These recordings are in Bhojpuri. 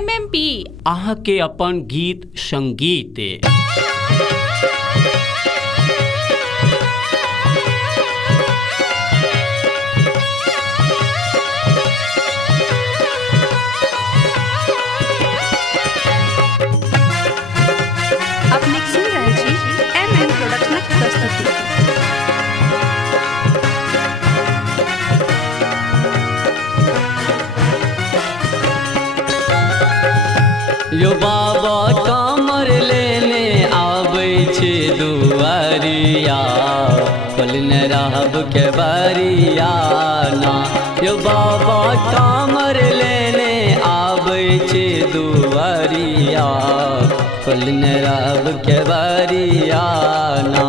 MMP अहाँ के अपन गीत संगीत। अपने सुन रहल छी MM प्रोडक्शनक प्रस्तुति। यो बाबा कामर लेने आबै छे दुआरिया, खोलने रहब के बारिया ना। यो बाबा कामर लेने आबै छे दुआरिया, खोलने रहब के बारिया ना।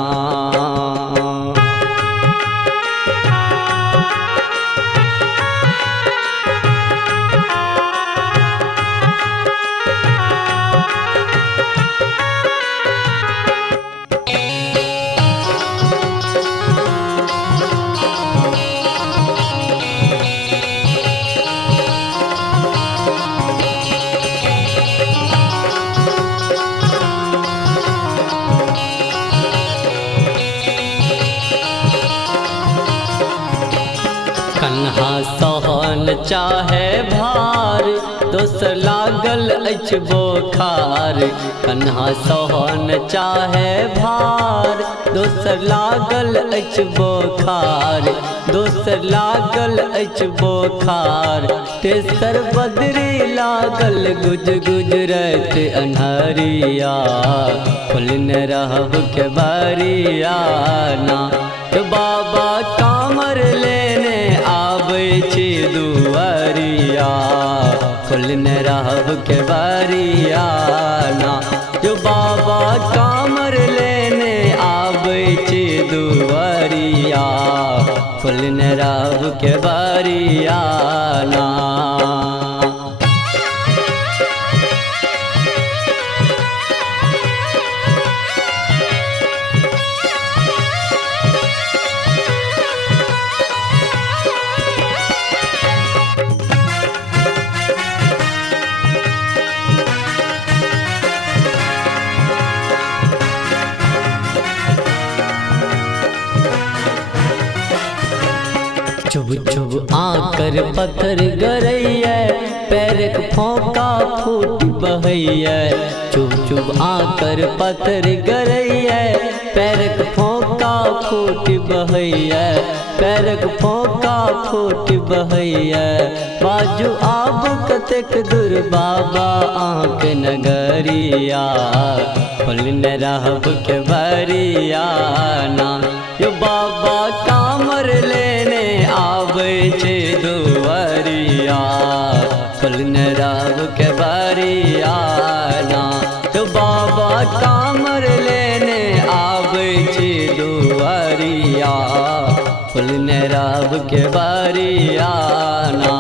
कन्हा सहन चाहे भार, दोसर लागल अछि बोखार। कन्हा सहन चाहे भार, दोसर लागल अछि बोखार। दोसर लागल अछि बोखार, तेसर बदरी लागल गुज गुजरत अन्हरिया, खोलने रहब के बारिया ना। तो बाबा कामर लेने आबै छे दुआरिया, खोलने रहब के बारिया ना। जो बाबा कामर लेने आबै छे दुआरिया, खोलने रहब के बारिया ना। चुभ चुभ आकर पत्थर गरैया, पैरक फोंका फूट बहैया। चुभ चुभ आकर पत्थर गरैया, पैरक फोंका फूट बहैया। पैरक फोंका फूट बहैया। बाजू आब कतेक दूर बाबा आँख नगरिया, खोलने रहब के बारिया ना। यो बाबा कामर लेने आबै छे दुआरिया, खोलने रहब के बारिया ना। तो बाबा कामर लेने आबै छे दुआरिया, खोलने रहब के बारिया ना।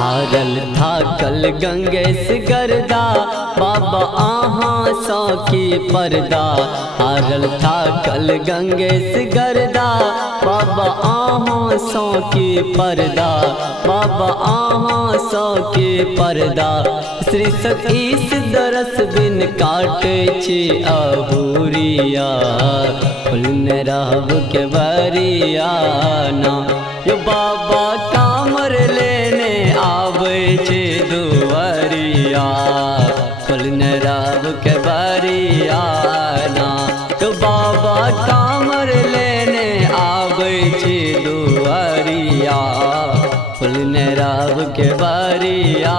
हारल थाकल गंगेश गर्दा, बाबा आहाँ सौ की पर्दा। हारल थाकल गंगेश गर्दा, बाबा आहाँ सौ की पर्दा। बाबा आहाँ सौ की पर्दा। श्री सतीश दरस बिन काटे छे अहूरिया, खोलने रहब के बारिया ना। यो बाबा कामर लेने आबै छे दुआरिया, खोलने रहब के बारिया ना। तो बाबा कामर लेने आबै छे दुआरिया, खोलने रहब के बारिया